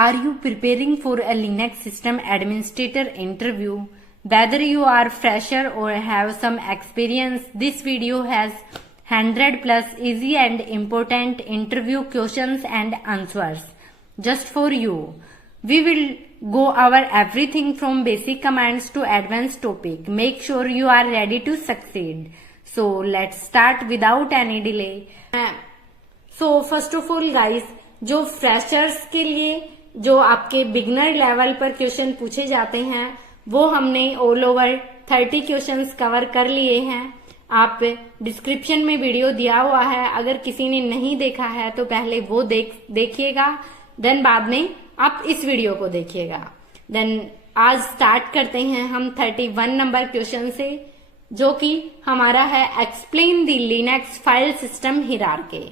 Are you preparing for a Linux system administrator interview? Whether you are fresher or have some experience, this video has 100 plus easy and important interview questions and answers just for you. We will go over everything from basic commands to advanced topic. Make sure you are ready to succeed. So let's start without any delay. So first of all guys, जो freshers के लिए जो आपके beginner level पर question पूछे जाते हैं वो हमने ऑल ओवर 30 क्वेश्चंस कवर कर लिए हैं। आप डिस्क्रिप्शन में वीडियो दिया हुआ है, अगर किसी ने नहीं देखा है तो पहले वो देखिएगा, देन बाद में आप इस वीडियो को देखिएगा। देन आज स्टार्ट करते हैं हम 31 नंबर क्वेश्चन से, जो कि हमारा है explain the Linux file system hierarchy.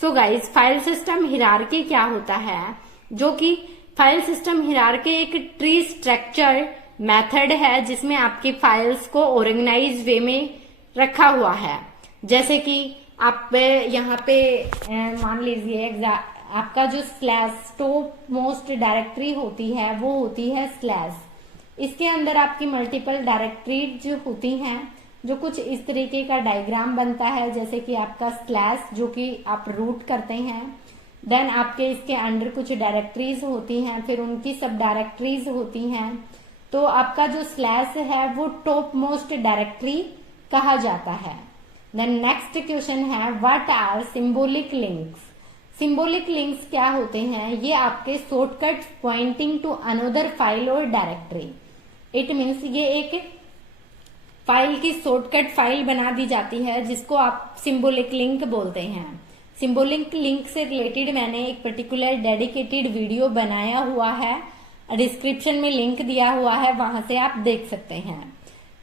So guys, file system hierarchy क्या होता है? जो कि फाइल सिस्टम हिरार्की एक ट्री स्ट्रक्चर मेथड है जिसमें आपकी फाइल्स को ऑर्गेनाइज वे में रखा हुआ है। जैसे कि आप यहाँ पे मान लीजिए आपका जो स्लैश टॉप मोस्ट डायरेक्टरी होती है वो होती है स्लैश। इसके अंदर आपकी मल्टीपल डायरेक्टरीज होती हैं, जो कुछ इस तरीके का डायग्राम बनता है। जैसे कि आपका स्लैश जो कि आप रूट करते हैं, देन आपके इसके अंडर कुछ डायरेक्टरीज होती हैं, फिर उनकी सब डायरेक्टरीज होती हैं। तो आपका जो स्लैश है वो टॉप मोस्ट डायरेक्टरी कहा जाता है। देन नेक्स्ट क्वेश्चन है what are symbolic links. Symbolic links क्या होते हैं? ये आपके shortcut pointing to another file और डायरेक्टरी। इट मीन्स ये एक फाइल की शॉर्टकट फाइल बना दी जाती है जिसको आप सिंबॉलिक लिंक बोलते हैं। सिंबॉलिक लिंक से रिलेटेड मैंने एक पर्टिकुलर डेडिकेटेड वीडियो बनाया हुआ है, डिस्क्रिप्शन में लिंक दिया हुआ है, वहां से आप देख सकते हैं।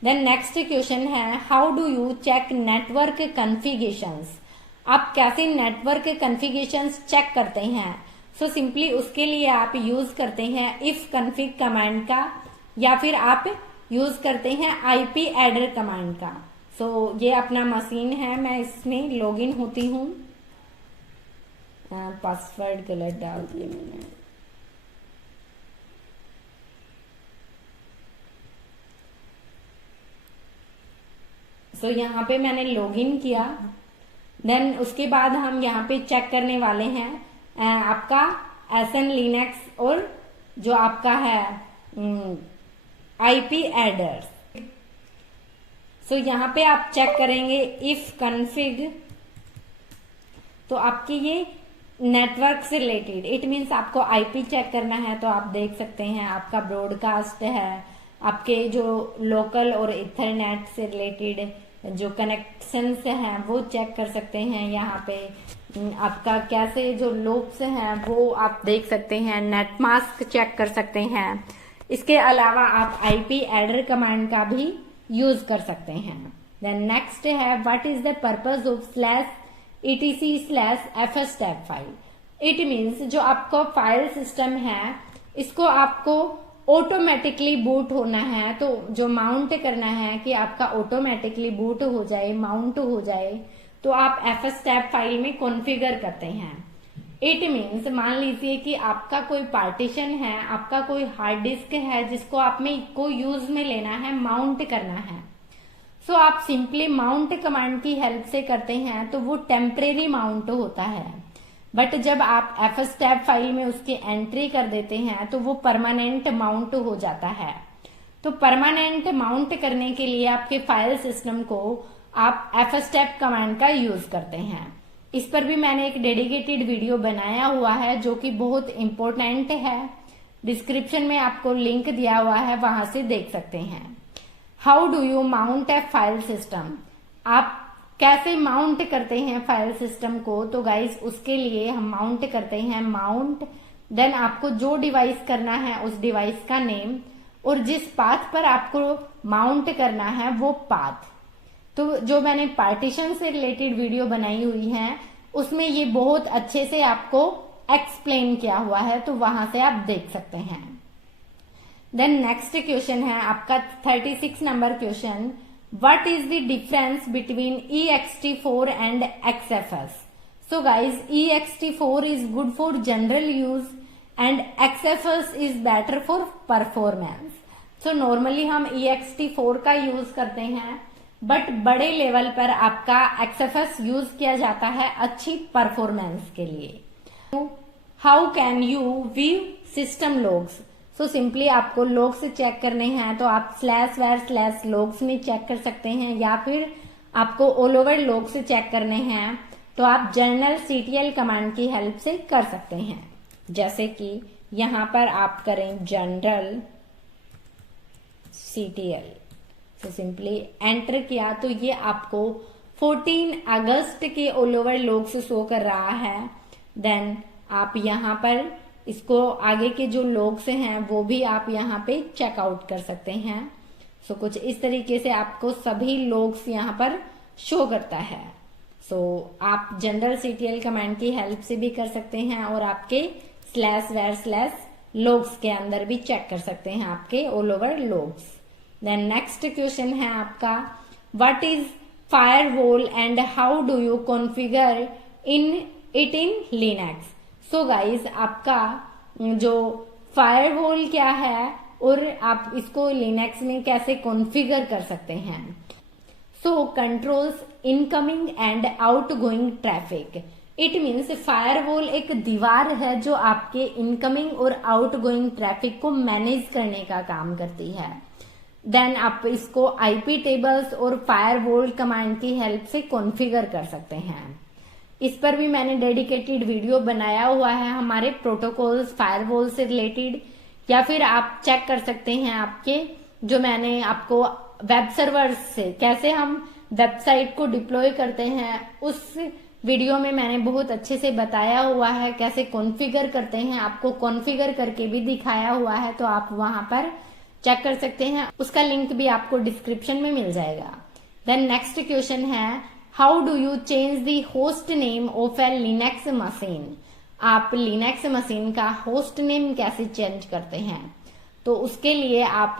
देन नेक्स्ट क्वेश्चन है how do you check network configurations. आप कैसे नेटवर्क कॉन्फ़िगरेशंस चेक करते हैं? सो सिंपली उसके लिए आप यूज करते हैं इफ कॉन्फ़िग कमांड का, या फिर आप यूज करते हैं आईपी एडर कमांड का। सो ये अपना मशीन है, मैं इसमें लॉगिन होती हूँ। पासवर्ड गलत डाल दिया मैंने। सो यहाँ पे मैंने लॉगिन किया। देन उसके बाद हम यहाँ पे चेक करने वाले हैं आपका एसएन लिनक्स और जो आपका है आईपी एडर्स। सो यहाँ पे आप चेक करेंगे इफ कॉन्फ़िग, तो आपकी ये नेटवर्क से रिलेटेड, इट मीन्स आपको आईपी चेक करना है। तो आप देख सकते हैं आपका ब्रॉडकास्ट है, आपके जो लोकल और इथरनेट से रिलेटेड जो कनेक्शंस हैं वो चेक कर सकते हैं। यहाँ पे आपका कैसे जो लूप्स हैं वो आप देख सकते हैं, नेट मास्क चेक कर सकते हैं। इसके अलावा आप आईपी एडर कमांड का भी यूज कर सकते हैं। देन नेक्स्ट है what is the purpose of slash etc/fstab file. It means जो आपका फाइल सिस्टम है इसको आपको ऑटोमेटिकली बूट होना है, तो जो माउंट करना है कि आपका ऑटोमेटिकली बूट हो जाए, माउंट हो जाए, तो आप fstab फाइल में कॉन्फ़िगर करते हैं। इट मीन्स मान लीजिए कि आपका कोई पार्टीशन है, आपका कोई हार्ड डिस्क है जिसको आप में को यूज में लेना है, माउंट करना है। सो आप सिंपली माउंट कमांड की हेल्प से करते हैं तो वो टेम्परेरी माउंट होता है। बट जब आप fstab फाइल में उसकी एंट्री कर देते हैं तो वो परमानेंट माउंट हो जाता है। तो परमानेंट माउंट करने के लिए आपके फाइल सिस्टम को आप fstab कमांड का यूज करते हैं। इस पर भी मैंने एक डेडिकेटेड वीडियो बनाया हुआ है जो कि बहुत इंपॉर्टेंट है, डिस्क्रिप्शन में आपको लिंक दिया हुआ है, वहां से देख सकते हैं। How do you mount A file system. आप कैसे माउंट करते हैं फाइल सिस्टम को? तो गाइस उसके लिए हम माउंट करते हैं माउंट, देन आपको जो डिवाइस करना है उस डिवाइस का नेम और जिस पाथ पर आपको माउंट करना है वो पाथ। तो जो मैंने पार्टीशन से रिलेटेड वीडियो बनाई हुई है उसमें ये बहुत अच्छे से आपको एक्सप्लेन किया हुआ है, तो वहां से आप देख सकते हैं। देन नेक्स्ट क्वेश्चन है आपका 36 number question what is the difference between ext4 and xfs। So guys ext4 is good for general use and XFS is better for performance. So normally हम ext4 का यूज करते हैं, but बड़े level पर आपका XFS use किया जाता है अच्छी परफॉर्मेंस के लिए। How can you view system logs? So simply आपको लॉग्स चेक करने हैं तो आप /var/logs में चेक कर सकते हैं, या फिर आपको ऑल ओवर लॉग्स चेक करने हैं तो आप जनरल CTL कमांड की हेल्प से कर सकते हैं। जैसे कि यहां पर आप करें जनरल CTL, तो सिंपली एंटर किया तो ये आपको 14 अगस्त के ऑल ओवर लॉग्स शो कर रहा है। देन आप यहाँ पर इसको आगे के जो लॉग्स हैं वो भी आप यहाँ पे चेकआउट कर सकते हैं। सो कुछ इस तरीके से आपको सभी लॉग्स यहाँ पर शो करता है। सो आप जनरल CTL कमांड की हेल्प से भी कर सकते हैं और आपके /var/logs के अंदर भी चेक कर सकते हैं आपके all over logs. Then next question है आपका, what is firewall and how do you configure it in Linux? So guys आपका जो फायरवॉल क्या है और आप इसको लिनक्स में कैसे कॉन्फ़िगर कर सकते हैं। So controls incoming and outgoing traffic. It means firewall एक दीवार है जो आपके इनकमिंग और आउटगोइंग ट्रैफिक को मैनेज करने का काम करती है। देन आप इसको IP टेबल्स और फायरवॉल कमांड की हेल्प से कॉन्फ़िगर कर सकते हैं। इस पर भी मैंने डेडिकेटेड वीडियो बनाया हुआ है हमारे प्रोटोकॉल्स फायरवॉल से रिलेटेड, या फिर आप चेक कर सकते हैं आपके जो मैंने आपको वेब सर्वर्स से कैसे हम वेबसाइट को डिप्लॉय करते हैं उस वीडियो में मैंने बहुत अच्छे से बताया हुआ है कैसे कॉन्फ़िगर करते हैं, आपको कॉन्फ़िगर करके भी दिखाया हुआ है, तो आप वहां पर चेक कर सकते हैं। उसका लिंक भी आपको डिस्क्रिप्शन में मिल जाएगा। देन नेक्स्ट क्वेश्चन है, how do you change the host name of a Linux machine? आप लिनक्स मशीन का होस्ट नेम कैसे चेंज करते हैं? तो उसके लिए आप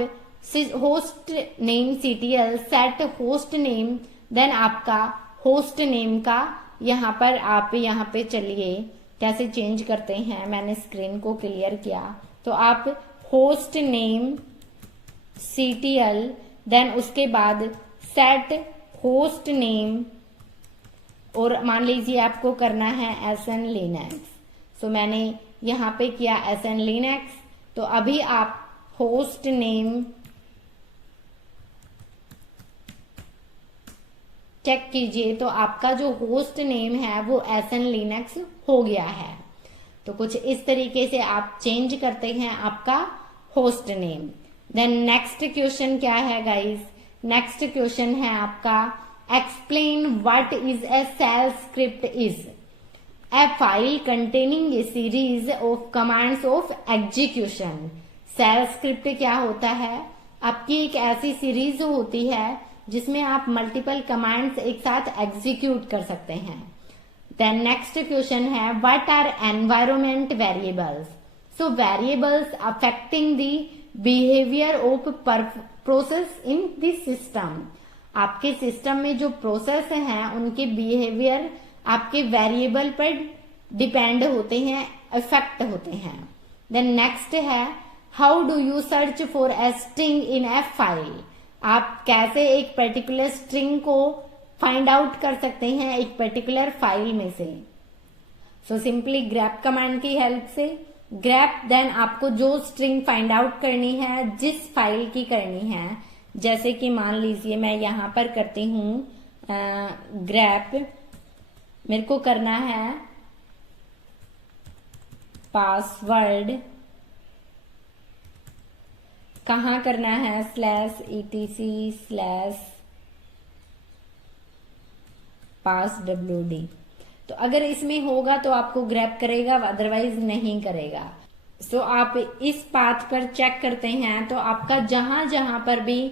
host name CTL set host name, then आपका होस्ट नेम का यहाँ पर आप यहाँ पे चलिए कैसे चेंज करते हैं, मैंने स्क्रीन को क्लियर किया। तो आप होस्ट नेम CTL, देन उसके बाद सेट होस्ट नेम, और मान लीजिए आपको करना है SN Linux। सो मैंने यहाँ पे किया SN Linux। तो अभी आप होस्ट नेम चेक कीजिए तो आपका जो होस्ट नेम है वो SN Linux हो गया है। तो कुछ इस तरीके से आप चेंज करते हैं आपका host name. Then next question क्या है गाइस? नेक्स्ट क्वेश्चन है आपका, explain what is a shell script? Is a file containing a series of commands of execution. Shell script क्या होता है? आपकी एक ऐसी सीरीज होती है जिसमें आप मल्टीपल कमांड्स एक साथ एग्जीक्यूट कर सकते हैं। देन नेक्स्ट क्वेश्चन है, what are environment variables? So variables affecting the behaviour of process in the system. आपके सिस्टम में जो प्रोसेस हैं उनके बिहेवियर आपके वेरिएबल पर डिपेंड होते हैं, इफेक्ट होते हैं। देन नेक्स्ट है, how do you search for a string in A file? आप कैसे एक पर्टिकुलर स्ट्रिंग को फाइंड आउट कर सकते हैं एक पर्टिकुलर फाइल में से? सो सिंपली ग्रैप कमांड की हेल्प से ग्रैप, देन आपको जो स्ट्रिंग फाइंड आउट करनी है जिस फाइल की करनी है, जैसे कि मान लीजिए मैं यहां पर करती हूं ग्रैप, मेरे को करना है पासवर्ड, कहाँ करना है /etc/passwd। तो अगर इसमें होगा तो आपको ग्रैप करेगा, अदरवाइज नहीं करेगा। सो आप इस पाथ पर चेक करते हैं तो आपका जहां जहां पर भी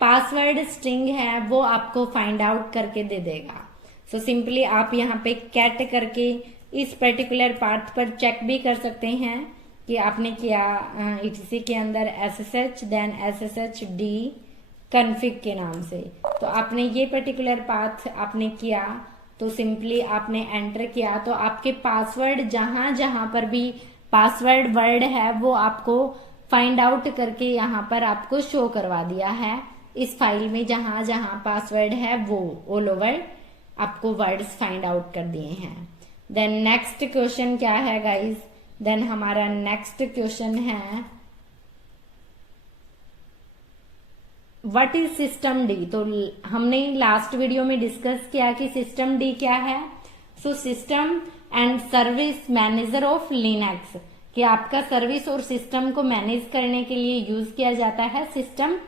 पासवर्ड स्ट्रिंग है वो आपको फाइंड आउट करके दे देगा। सो सिंपली आप यहाँ पे कैट करके इस पर्टिकुलर पाथ पर चेक भी कर सकते हैं कि आपने किया etc के अंदर SSH देन SSHD कॉन्फ़िग के नाम से। तो आपने ये पर्टिकुलर पाथ आपने किया तो सिंपली आपने एंटर किया तो आपके पासवर्ड जहां जहां पर भी पासवर्ड वर्ड है वो आपको फाइंड आउट करके यहाँ पर आपको शो करवा दिया है इस फाइल में, जहां जहां पासवर्ड है वो ऑल ओवर आपको वर्ड्स फाइंड आउट कर दिए हैं। देन नेक्स्ट क्वेश्चन क्या है गाइज, देन हमारा नेक्स्ट क्वेश्चन है व्हाट इज सिस्टम डी। तो हमने लास्ट वीडियो में डिस्कस किया कि सिस्टम डी क्या है। So system and service manager of Linux, कि आपका सर्विस और सिस्टम को मैनेज करने के लिए यूज किया जाता है system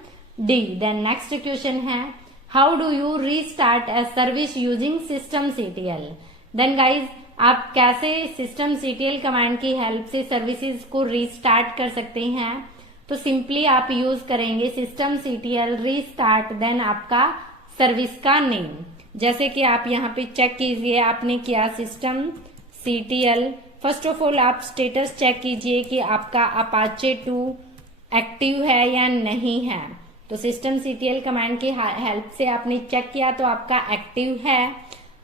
D. Then next question है how do you restart a service using system CTL. Then guys आप कैसे सिस्टम सीटीएल कमांड की हेल्प से सर्विसेज को रीस्टार्ट कर सकते हैं। तो सिंपली आप यूज करेंगे सिस्टम सीटीएल रीस्टार्ट, देन आपका सर्विस का नेम। जैसे कि आप यहाँ पे चेक कीजिए, आपने किया system CTL. First of all आप स्टेटस चेक कीजिए कि आपका अपाचे 2 एक्टिव है या नहीं है। तो सिस्टम सीटीएल कमांड की हेल्प से आपने चेक किया तो आपका एक्टिव है।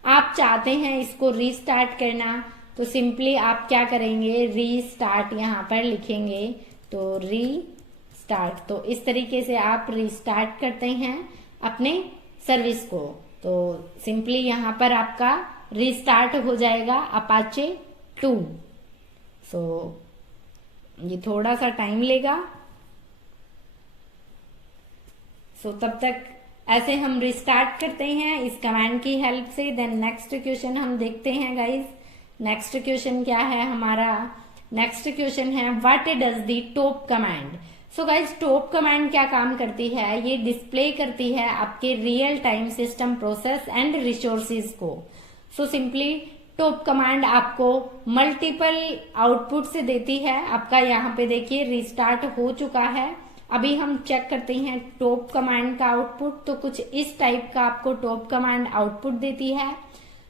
आप चाहते हैं इसको रीस्टार्ट करना, तो सिंपली आप क्या करेंगे, रीस्टार्ट यहाँ पर लिखेंगे, तो रीस्टार्ट। तो इस तरीके से आप रीस्टार्ट करते हैं अपने सर्विस को। तो सिंपली यहाँ पर आपका रीस्टार्ट हो जाएगा अपाचे 2। सो ये थोड़ा सा टाइम लेगा। सो तब तक ऐसे हम रिस्टार्ट करते हैं इस कमांड की हेल्प से। देन नेक्स्ट क्वेश्चन हम देखते हैं गाइज। नेक्स्ट क्वेश्चन क्या है हमारा, नेक्स्ट क्वेश्चन है what does the top command. So guys top command क्या काम करती है, ये डिस्प्ले करती है आपके real time system process and resources को। सो सिंपली टॉप कमांड आपको मल्टीपल आउटपुट से देती है। आपका यहाँ पे देखिए रिस्टार्ट हो चुका है। अभी हम चेक करते हैं टॉप कमांड का आउटपुट। तो कुछ इस टाइप का आपको टॉप कमांड आउटपुट देती है,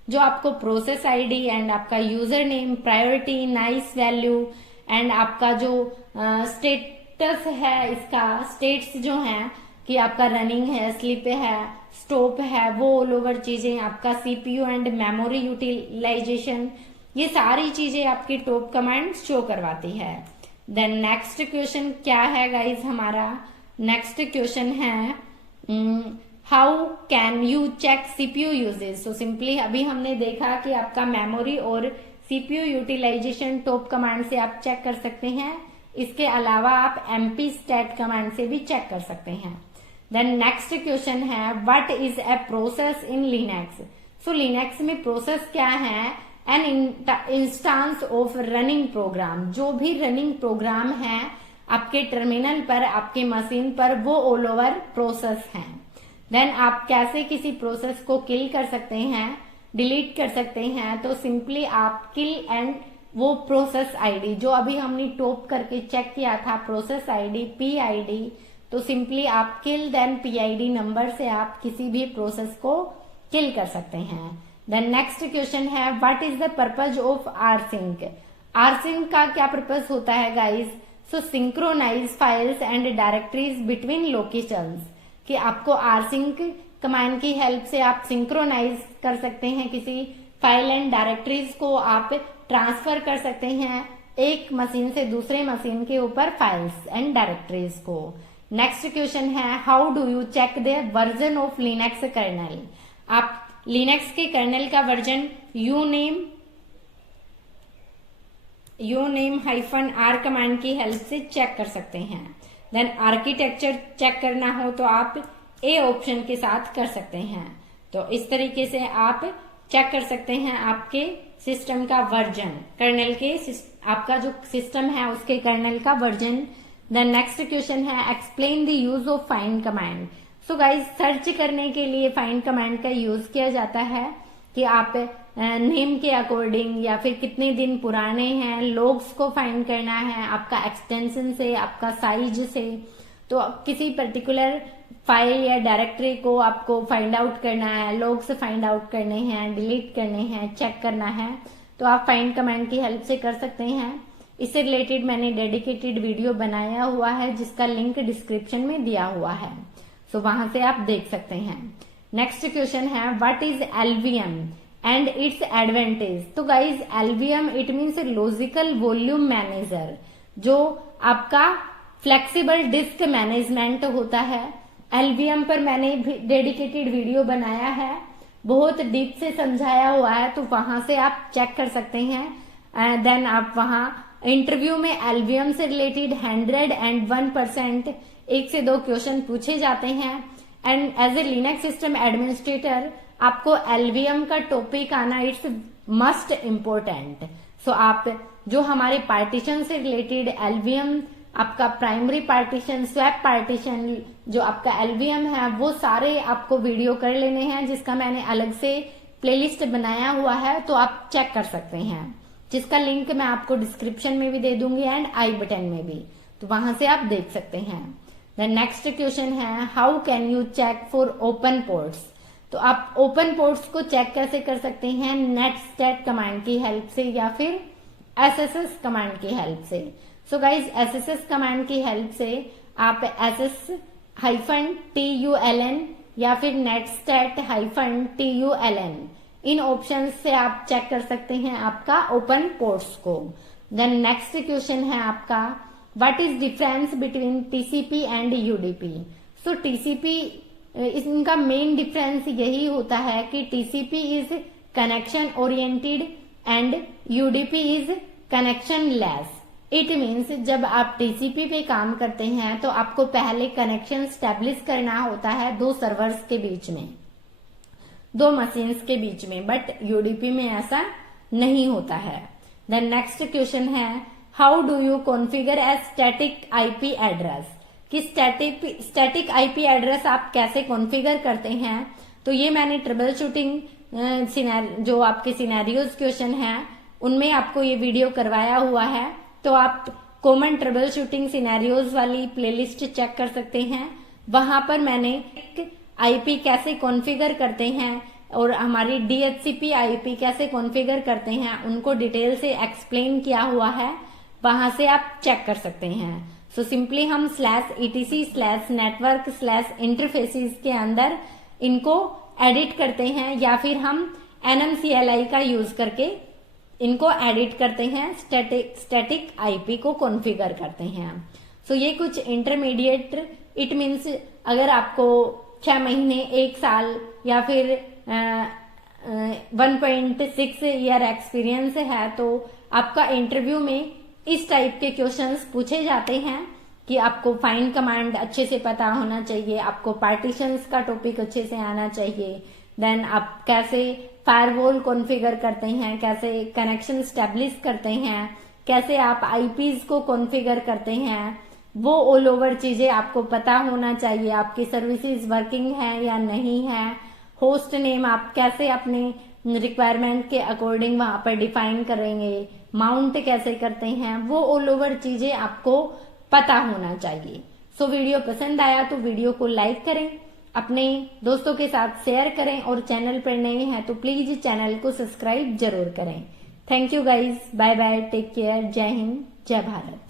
जो आपको प्रोसेस आईडी एंड आपका user name, priority, nice value and आपका जो स्टेटस है, इसका स्टेट्स जो है कि आपका रनिंग है, स्लीप है, स्टॉप है, वो ऑल ओवर चीजें, आपका सीपीयू एंड मेमोरी यूटिलाइजेशन, ये सारी चीजें आपकी टॉप कमांड शो करवाती है। देन नेक्स्ट क्वेश्चन क्या है गाइज हमारा, नेक्स्ट क्वेश्चन है how can you check CPU usage. So simply अभी हमने देखा कि आपका मेमोरी और सीपीयू यूटिलाइजेशन टॉप कमांड से आप चेक कर सकते हैं। इसके अलावा आप एमपी स्टैट कमांड से भी चेक कर सकते हैं। देन नेक्स्ट क्वेश्चन है what is a process in Linux. So Linux में प्रोसेस क्या है, an instance of running program. जो भी रनिंग प्रोग्राम है आपके टर्मिनल पर, आपके मशीन पर, वो ऑल ओवर प्रोसेस हैं। देन आप कैसे किसी प्रोसेस को किल कर सकते हैं, डिलीट कर सकते हैं। तो सिंपली आप किल एंड वो प्रोसेस आईडी जो अभी हमने टॉप करके चेक किया था, प्रोसेस आईडी पीआईडी, तो सिंपली आप किल देन पीआईडी नंबर से आप किसी भी प्रोसेस को किल कर सकते हैं। देन नेक्स्ट क्वेश्चन है what is the purpose of rsync. Rsync का क्या पर्पज होता है guys. So synchronize files and directories between locations, कि आपको आरसिंक कमांड की हेल्प से आप सिंक्रोनाइज कर सकते हैं किसी फाइल एंड डायरेक्टरीज को, आप ट्रांसफर कर सकते हैं एक मशीन से दूसरे मशीन के ऊपर फाइल्स एंड डायरेक्टरीज को। नेक्स्ट क्वेश्चन है how do you check the version of Linux kernel. आप लिनक्स के कर्नल का वर्जन यूनेम -r कमांड की हेल्प से चेक कर सकते हैं। देन आर्किटेक्चर चेक करना हो तो आप ए ऑप्शन के साथ कर सकते हैं। तो इस तरीके से आप चेक कर सकते हैं आपके सिस्टम का वर्जन, कर्नल के आपका जो सिस्टम है उसके कर्नल का वर्जन। देन नेक्स्ट क्वेश्चन है explain the use of find command. So guys search करने के लिए फाइंड कमांड का यूज किया जाता है कि आप नेम के अकॉर्डिंग या फिर कितने दिन पुराने हैं, लोग्स को फाइंड करना है आपका एक्सटेंशन से, आपका साइज से। तो किसी पर्टिकुलर फाइल या डायरेक्टरी को आपको फाइंड आउट करना है, लोग्स फाइंड आउट करने हैं, डिलीट करने हैं, चेक करना है, तो आप फाइंड कमांड की हेल्प से कर सकते हैं। इससे रिलेटेड मैंने डेडिकेटेड वीडियो बनाया हुआ है जिसका लिंक डिस्क्रिप्शन में दिया हुआ है, सो वहां से आप देख सकते हैं। नेक्स्ट क्वेश्चन है what is LVM. And its advantage. तो guys LVM it means logical volume manager, जो आपका फ्लेक्सिबल डिस्क मैनेजमेंट होता है। एलवीएम पर मैंने डेडिकेटेड वीडियो बनाया है, बहुत डीप से समझाया हुआ है, तो वहां से आप चेक कर सकते हैं। देन आप वहां इंटरव्यू में एलवीएम से रिलेटेड 101% 1 से 2 क्वेश्चन पूछे जाते हैं। And as a Linux system administrator आपको एलवीएम का टॉपिक आना इट्स मस्ट इम्पोर्टेंट। सो आप जो हमारे पार्टीशन से रिलेटेड एलवीएम, आपका प्राइमरी पार्टीशन, स्वैप पार्टीशन, जो आपका एलवीएम है, वो सारे आपको वीडियो कर लेने हैं, जिसका मैंने अलग से प्लेलिस्ट बनाया हुआ है, तो आप चेक कर सकते हैं, जिसका लिंक मैं आपको डिस्क्रिप्शन में भी दे दूंगी एंड आई बटन में भी, तो वहां से आप देख सकते हैं। द नेक्स्ट क्वेश्चन है how can you check for open ports. तो आप ओपन पोर्ट्स को चेक कैसे कर सकते हैं, नेटस्टैट कमांड की हेल्प से या फिर एसएसएस कमांड की हेल्प से। सो गाइज एसएसएस कमांड की हेल्प से आप SS-TULN या फिर netstat-TULN इन ऑप्शन से आप चेक कर सकते हैं आपका ओपन पोर्ट्स को। देन नेक्स्ट क्वेश्चन है आपका what is difference between TCP and UDP. So TCP, इनका मेन डिफरेंस यही होता है कि TCP is connection oriented and UDP is connection less. It means जब आप टीसीपी पे काम करते हैं तो आपको पहले कनेक्शन स्टैब्लिश करना होता है 2 सर्वर्स के बीच में, 2 मशीन्स के बीच में, बट यूडीपी में ऐसा नहीं होता है। देन नेक्स्ट क्वेश्चन है how do you configure a static IP address, कि स्टैटिक आईपी एड्रेस आप कैसे कॉन्फ़िगर करते हैं। तो ये मैंने ट्रबल शूटिंग जो आपके सिनेरियोज क्वेश्चन है उनमें आपको ये वीडियो करवाया हुआ है, तो आप कॉमन ट्रबल शूटिंग सिनेरियोज वाली प्लेलिस्ट चेक कर सकते हैं। वहां पर मैंने आईपी कैसे कॉन्फ़िगर करते हैं और हमारी डीएचसीपी आईपी कैसे कॉन्फ़िगर करते हैं उनको डिटेल से एक्सप्लेन किया हुआ है, वहां से आप चेक कर सकते हैं। सो सिंपली हम /etc/network/interfaces के अंदर इनको एडिट करते हैं या फिर हम NMCLI का यूज करके इनको एडिट करते हैं, स्टैटिक आईपी को कॉन्फ़िगर करते हैं। सो ये कुछ इंटरमीडिएट, इट मीन्स अगर आपको 6 महीने, 1 साल या फिर 1.6 ईयर एक्सपीरियंस है तो आपका इंटरव्यू में इस टाइप के क्वेश्चंस पूछे जाते हैं कि आपको फाइंड कमांड अच्छे से पता होना चाहिए, आपको पार्टीशंस का टॉपिक अच्छे से आना चाहिए, देन आप कैसे फायरवॉल कॉन्फ़िगर करते हैं, कैसे कनेक्शन स्टैब्लिश करते हैं, कैसे आप आईपीज को कॉन्फ़िगर करते हैं, वो ऑल ओवर चीजें आपको पता होना चाहिए। आपकी सर्विसेज वर्किंग है या नहीं है, होस्ट नेम आप कैसे अपने रिक्वायरमेंट के अकॉर्डिंग वहां पर डिफाइन करेंगे, माउंट कैसे करते हैं, वो ऑल ओवर चीजें आपको पता होना चाहिए। सो वीडियो पसंद आया तो वीडियो को लाइक करें, अपने दोस्तों के साथ शेयर करें और चैनल पर नए हैं तो प्लीज चैनल को सब्सक्राइब जरूर करें। Thank you guys, bye bye, take care, जय हिंद, जय भारत।